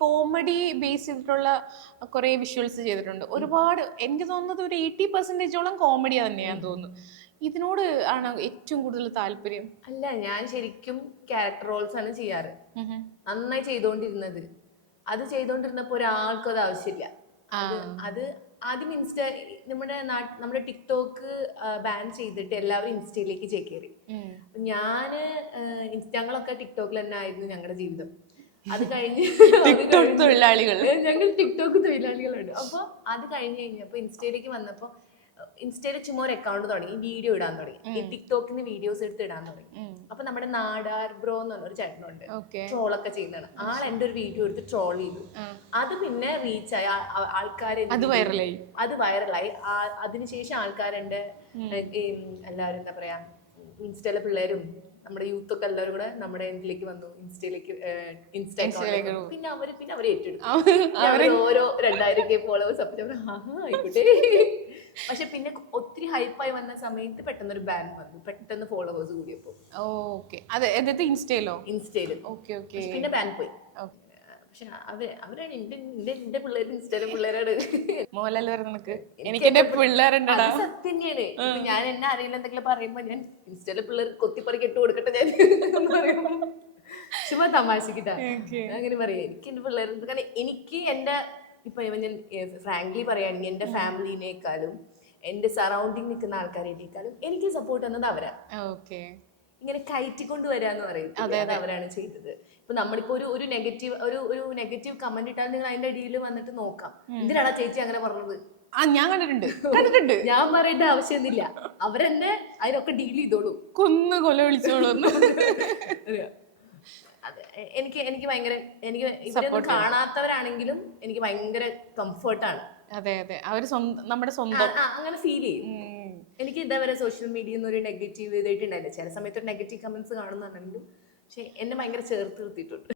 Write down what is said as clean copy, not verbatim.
Comedy base ചെയ്തിട്ടുള്ള കുറെ visuals ചെയ്തിട്ടുണ്ട്. ഒരുപാട് എനിക്ക് തോന്നുന്നത് ഒരു 80% കോമഡി തന്നെയാന്ന് തോന്നുന്നു. ഇതിനോട് ആണ് ഏറ്റവും കൂടുതൽ താല്പര്യം. അല്ല, ഞാൻ ശരിക്കും ക്യാരക്ടർ റോൾസ് ആണ് ചെയ്യാറ്. നന്നായി ചെയ്തോണ്ടിരുന്നത്. അത് ചെയ്തോണ്ടിരുന്നപ്പോ ഒരാൾക്കും അത് ആവശ്യമില്ല. അത് ആദ്യം നമ്മുടെ ടിക്ടോക്ക് ബാൻ ചെയ്തിട്ട് എല്ലാവരും ഇൻസ്റ്റയിലേക്ക് ചേക്കേറി. ഞാന് ഞങ്ങളൊക്കെ ടിക്ടോക്കിൽ തന്നെ ആയിരുന്നു ഞങ്ങളുടെ ജീവിതം. അത് കഴിഞ്ഞ് ഞങ്ങൾ ടിക്ടോക്ക് തൊഴിലാളികളുണ്ട്. അപ്പൊ അത് കഴിഞ്ഞ് കഴിഞ്ഞപ്പോ ഇൻസ്റ്റയിലേക്ക് വന്നപ്പോ ഇൻസ്റ്റയിൽ ചുമ്മാ ഒരു അക്കൗണ്ട് തുടങ്ങി, വീഡിയോ ഇടാൻ തുടങ്ങി, ഈ ടിക്ടോക്കിന് വീഡിയോസ് എടുത്ത് ഇടാൻ തുടങ്ങി. അപ്പൊ നമ്മുടെ നാടാർ ബ്രോ എന്ന് പറഞ്ഞൊരു ചേട്ടനുണ്ട്, ട്രോളൊക്കെ ചെയ്യുന്നതാണ്. ആൾ എന്റെ ഒരു വീഡിയോ എടുത്ത് ട്രോൾ ചെയ്തു. അത് പിന്നെ റീച്ചായി, ആൾക്കാർ അത് വൈറലായി. അതിനുശേഷം ആൾക്കാരെന്റെ എല്ലാവരും എന്താ പറയാ, ഇൻസ്റ്റയിലെ പിള്ളേരും നമ്മുടെ യൂത്ത് ഒക്കെ എല്ലാവരും കൂടെ നമ്മുടെ ഇതിലേക്ക് വന്നു, ഇൻസ്റ്റയിലേക്ക് പിന്നെ അവര് ഏറ്റെടുത്തു. ഓരോ 2000 ഫോളോവേഴ്സ്. അപ്പൊ ആയിക്കോട്ടെ. പക്ഷെ പിന്നെ ഒത്തിരി ഹൈപ്പായി വന്ന സമയത്ത് പെട്ടെന്നൊരു ബാൻ വന്നു, പെട്ടെന്ന് ഫോളോവേഴ്സ് കൂടിയപ്പോ. ഇൻസ്റ്റയിലോ? ഇൻസ്റ്റയില്. പിന്നെ ബാൻ പോയി. പക്ഷെ അവരാണ് എന്റെ പിള്ളേര്, ഇൻസ്റ്റയിലെ പിള്ളേരാണ്. സത്യം തന്നെയാണ്. ഞാൻ എന്നെ അറിയില്ല എന്തെങ്കിലും പറയുമ്പോ ഞാൻ ഇൻസ്റ്റയിലെ പിള്ളേർ കൊത്തിപ്പറിക്ക് ഇട്ട് കൊടുക്കട്ടെ ഞാൻ ചുമ്മാ തമാശക്കിട്ടാ അങ്ങനെ പറയാം. എനിക്ക് എന്റെ പിള്ളേർ, കാരണം എനിക്ക് എന്റെ ഇപ്പൊ ഞാൻ ഫ്രാങ്ക്ലി പറയുകയാണെങ്കിൽ എന്റെ ഫാമിലിനേക്കാളും എന്റെ സറൗണ്ടിങ് നിൽക്കുന്ന ആൾക്കാരേക്കാളും എനിക്ക് സപ്പോർട്ട് തന്നത് അവരാ. ഇങ്ങനെ കയറ്റിക്കൊണ്ട് വരാന്ന് പറയും, അവരാണ് ചെയ്തത്. ഇപ്പൊ നമ്മളിപ്പോ ഒരു നെഗറ്റീവ് കമന്റ് ഇട്ടാൽ നിങ്ങൾ അതിന്റെ അടിയിൽ വന്നിട്ട് നോക്കാം, എന്തിനാണ് ചേച്ചി അങ്ങനെ പറഞ്ഞത്. ഞാൻ കണ്ടിട്ടുണ്ട്. ഞാൻ പറയേണ്ട ആവശ്യമൊന്നുമില്ല, അവരെന്നെ അതിനൊക്കെ ഡീൽ ചെയ്തോളൂ, കൊല വിളിച്ചോളൂ. എനിക്ക് ഭയങ്കര, എനിക്ക് ഇവരൊന്നും കാണാത്തവരാണെങ്കിലും എനിക്ക് ഭയങ്കര കംഫർട്ടാണ്. അതെ, അവര് നമ്മുടെ സ്വന്തം അങ്ങനെ ഫീൽ ചെയ്യും. എനിക്ക് ഇതേവരെ സോഷ്യൽ മീഡിയയിൽ നിന്ന് ഒരു നെഗറ്റീവ് ഇതായിട്ടുണ്ടായില്ല. ചില സമയത്ത് ഒരു നെഗറ്റീവ് കമന്റ്സ് കാണുന്നുണ്ടെങ്കിലും പക്ഷെ എന്നെ ഭയങ്കര ചേർത്ത് നിർത്തിയിട്ടുണ്ട്.